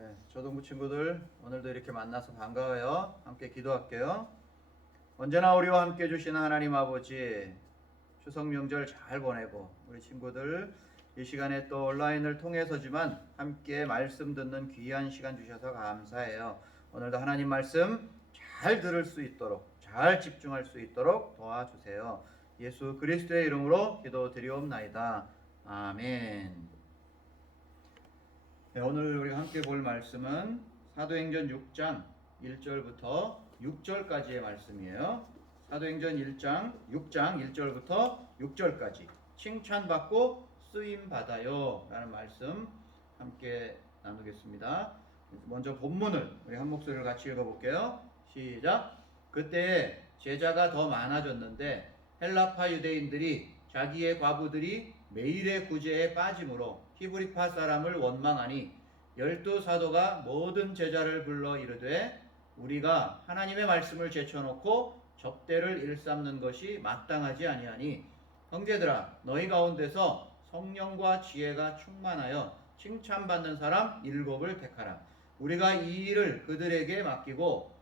네, 초등부 친구들 오늘도 이렇게 만나서 반가워요. 함께 기도할게요. 언제나 우리와 함께 해주시는 하나님 아버지, 추석 명절 잘 보내고 우리 친구들 이 시간에 또 온라인을 통해서지만 함께 말씀 듣는 귀한 시간 주셔서 감사해요. 오늘도 하나님 말씀 잘 들을 수 있도록, 잘 집중할 수 있도록 도와주세요. 예수 그리스도의 이름으로 기도드리옵나이다. 아멘. 네, 오늘 우리가 함께 볼 말씀은 사도행전 6장 1절부터 6절까지의 말씀이에요. 사도행전 6장 1절부터 6절까지 칭찬받고 쓰임받아요 라는 말씀 함께 나누겠습니다. 먼저 본문을 우리 한 목소리를 같이 읽어볼게요. 시작. 그때 제자가 더 많아졌는데 헬라파 유대인들이 자기의 과부들이 매일의 구제에 빠짐으로 히브리파 사람을 원망하니 12사도가 모든 제자를 불러 이르되 우리가 하나님의 말씀을 제쳐놓고 접대를 일삼는 것이 마땅하지 아니하니 형제들아 너희 가운데서 성령과 지혜가 충만하여 칭찬받는 사람 7을 택하라. 우리가 이 일을 그들에게 맡기고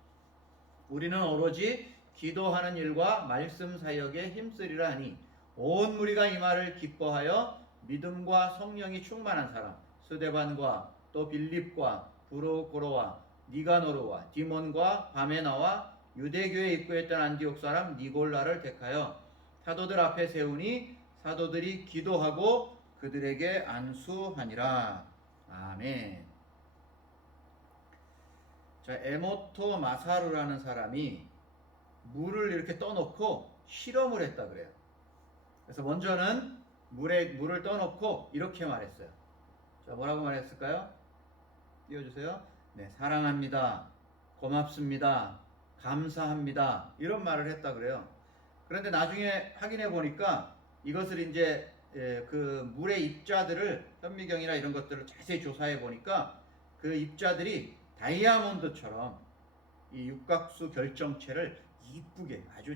우리는 오로지 기도하는 일과 말씀 사역에 힘쓰리라 하니 온 무리가 이 말을 기뻐하여 믿음과 성령이 충만한 사람 스데반과 또 빌립과 브로고로와 니가노르와 디몬과 바메나와 유대교에 입구했던 안디옥 사람 니골라를 택하여 사도들 앞에 세우니 사도들이 기도하고 그들에게 안수하니라. 아멘. 자, 에모토 마사루라는 사람이 물을 이렇게 떠놓고 실험을 했다 그래요. 그래서 먼저는 물을 떠놓고 이렇게 말했어요. 자, 뭐라고 말했을까요? 띄워주세요. 네, 사랑합니다. 고맙습니다. 감사합니다. 이런 말을 했다 그래요. 그런데 나중에 확인해 보니까 이것을 이제 그 물의 입자들을 현미경이나 이런 것들을 자세히 조사해 보니까 그 입자들이 다이아몬드처럼 이 육각수 결정체를 이쁘게 아주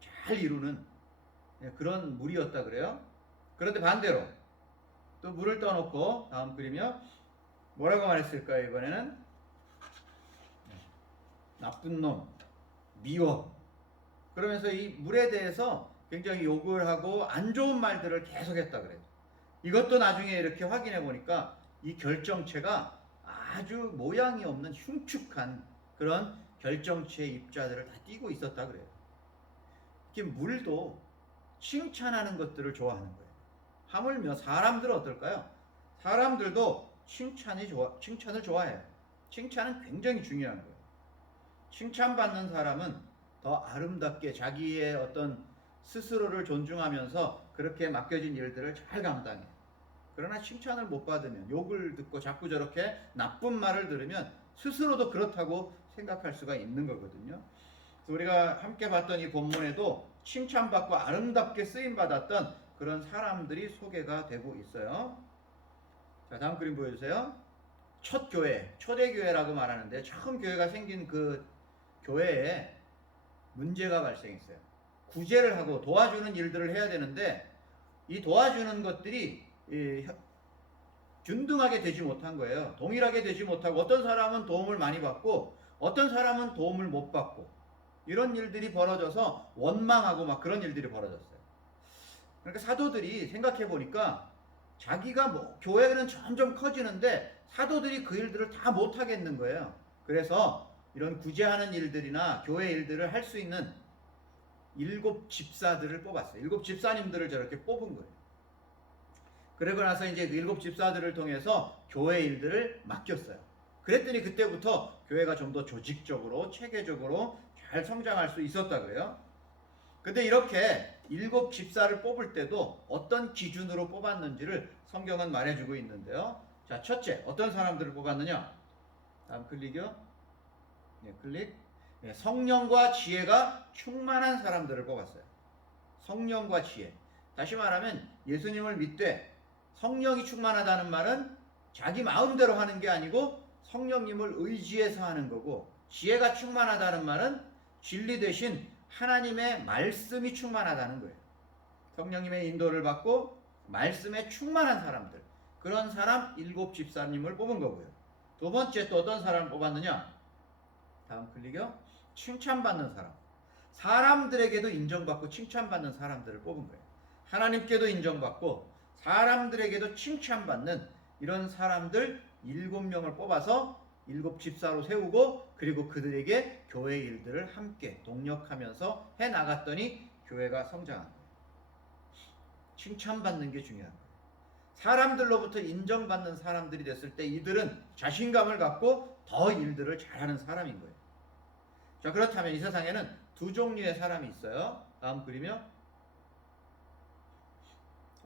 잘 이루는 그런 물이었다 그래요. 그런데 반대로 또 물을 떠놓고 다음 그림이요. 뭐라고 말했을까요? 이번에는 나쁜 놈, 미워. 그러면서 이 물에 대해서 굉장히 욕을 하고 안 좋은 말들을 계속했다 그래요. 이것도 나중에 이렇게 확인해 보니까 이 결정체가 아주 모양이 없는 흉측한 그런 결정체의 입자들을 다 띠고 있었다 그래요. 이렇게 물도 칭찬하는 것들을 좋아하는 거예요. 하물며 사람들은 어떨까요? 사람들도 칭찬을 좋아해요. 칭찬은 굉장히 중요한 거예요. 칭찬받는 사람은 더 아름답게 자기의 어떤 스스로를 존중하면서 그렇게 맡겨진 일들을 잘 감당해요. 그러나 칭찬을 못 받으면 욕을 듣고 자꾸 저렇게 나쁜 말을 들으면 스스로도 그렇다고 생각할 수가 있는 거거든요. 그래서 우리가 함께 봤던 이 본문에도 칭찬받고 아름답게 쓰임받았던 그런 사람들이 소개가 되고 있어요. 자, 다음 그림 보여주세요. 첫 교회, 초대교회라고 말하는데 처음 교회가 생긴 그 교회에 문제가 발생했어요. 구제를 하고 도와주는 일들을 해야 되는데 이 도와주는 것들이 균등하게 되지 못한 거예요. 동일하게 되지 못하고 어떤 사람은 도움을 많이 받고 어떤 사람은 도움을 못 받고 이런 일들이 벌어져서 원망하고 막 그런 일들이 벌어졌어요. 그러니까 사도들이 생각해 보니까 자기가 뭐 교회는 점점 커지는데 사도들이 그 일들을 다 못 하겠는 거예요. 그래서 이런 구제하는 일들이나 교회 일들을 할 수 있는 7 집사들을 뽑았어요. 7 집사님들을 저렇게 뽑은 거예요. 그러고 나서 이제 그 7 집사들을 통해서 교회 일들을 맡겼어요. 그랬더니 그때부터 교회가 좀 더 조직적으로 체계적으로 잘 성장할 수 있었다 그래요. 근데 이렇게 7 집사를 뽑을 때도 어떤 기준으로 뽑았는지를 성경은 말해주고 있는데요. 자, 첫째, 어떤 사람들을 뽑았느냐? 다음 클릭이요. 네, 클릭. 네, 성령과 지혜가 충만한 사람들을 뽑았어요. 성령과 지혜. 다시 말하면 예수님을 믿되 성령이 충만하다는 말은 자기 마음대로 하는 게 아니고 성령님을 의지해서 하는 거고, 지혜가 충만하다는 말은 진리 대신 하나님의 말씀이 충만하다는 거예요. 성령님의 인도를 받고 말씀에 충만한 사람들, 그런 사람 7 집사님을 뽑은 거고요. 두 번째 또 어떤 사람을 뽑았느냐? 다음 클릭이요. 칭찬받는 사람. 사람들에게도 인정받고 칭찬받는 사람들을 뽑은 거예요. 하나님께도 인정받고 사람들에게도 칭찬받는 이런 사람들 7명을 뽑아서 7집사로 세우고 그리고 그들에게 교회 일들을 함께 동력하면서 해 나갔더니 교회가 성장한 거예요. 칭찬받는 게 중요한 거예요. 사람들로부터 인정받는 사람들이 됐을 때 이들은 자신감을 갖고 더 일들을 잘하는 사람인 거예요. 자, 그렇다면 이 세상에는 두 종류의 사람이 있어요. 다음 그림이요.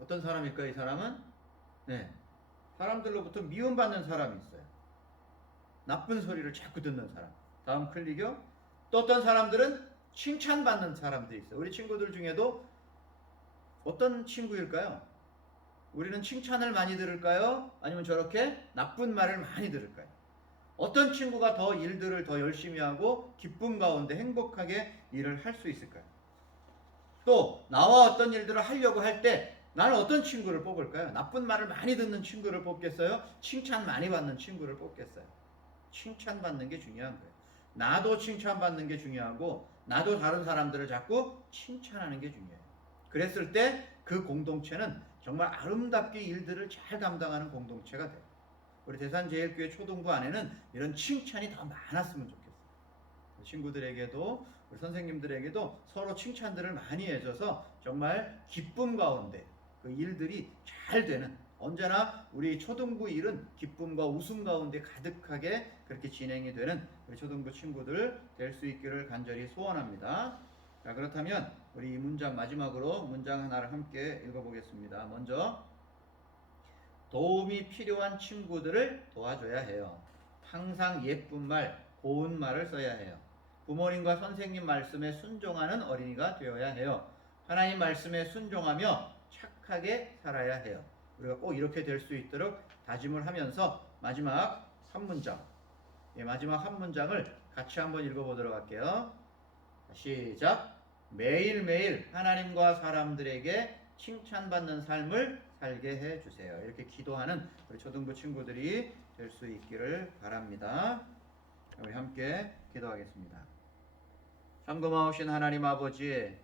어떤 사람일까요? 이 사람은 네, 사람들로부터 미움받는 사람이 있어요. 나쁜 소리를 자꾸 듣는 사람. 다음 클릭이요. 또 어떤 사람들은 칭찬받는 사람들이 있어요. 우리 친구들 중에도 어떤 친구일까요? 우리는 칭찬을 많이 들을까요? 아니면 저렇게 나쁜 말을 많이 들을까요? 어떤 친구가 더 일들을 더 열심히 하고 기쁨 가운데 행복하게 일을 할 수 있을까요? 또 나와 어떤 일들을 하려고 할 때 나는 어떤 친구를 뽑을까요? 나쁜 말을 많이 듣는 친구를 뽑겠어요? 칭찬 많이 받는 친구를 뽑겠어요? 칭찬받는 게 중요한 거예요. 나도 칭찬받는 게 중요하고 나도 다른 사람들을 자꾸 칭찬하는 게 중요해요. 그랬을 때 그 공동체는 정말 아름답게 일들을 잘 감당하는 공동체가 돼요. 우리 대산제일교회 초등부 안에는 이런 칭찬이 더 많았으면 좋겠어요. 친구들에게도 우리 선생님들에게도 서로 칭찬들을 많이 해줘서 정말 기쁨 가운데 그 일들이 잘 되는, 언제나 우리 초등부 일은 기쁨과 웃음 가운데 가득하게 그렇게 진행이 되는 우리 초등부 친구들 될 수 있기를 간절히 소원합니다. 자, 그렇다면 우리 이 문장 마지막으로 문장 하나를 함께 읽어보겠습니다. 먼저 도움이 필요한 친구들을 도와줘야 해요. 항상 예쁜 말, 고운 말을 써야 해요. 부모님과 선생님 말씀에 순종하는 어린이가 되어야 해요. 하나님 말씀에 순종하며 착하게 살아야 해요. 우리가 꼭 이렇게 될 수 있도록 다짐을 하면서 마지막 한 문장, 마지막 한 문장을 같이 한번 읽어보도록 할게요. 시작. 매일매일 하나님과 사람들에게 칭찬받는 삶을 살게 해주세요. 이렇게 기도하는 우리 초등부 친구들이 될 수 있기를 바랍니다. 우리 함께 기도하겠습니다. 참 고마우신 하나님 아버지,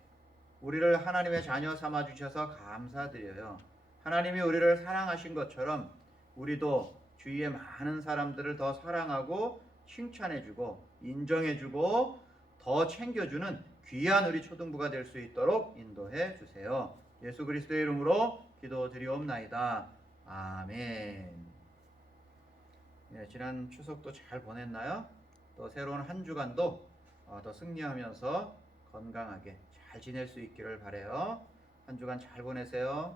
우리를 하나님의 자녀 삼아 주셔서 감사드려요. 하나님이 우리를 사랑하신 것처럼 우리도 주위의 많은 사람들을 더 사랑하고 칭찬해주고 인정해주고 더 챙겨주는 귀한 우리 초등부가 될 수 있도록 인도해 주세요. 예수 그리스도의 이름으로 기도드리옵나이다. 아멘. 네, 지난 추석도 잘 보냈나요? 또 새로운 한 주간도 더 승리하면서 건강하게 잘 지낼 수 있기를 바라요. 한 주간 잘 보내세요.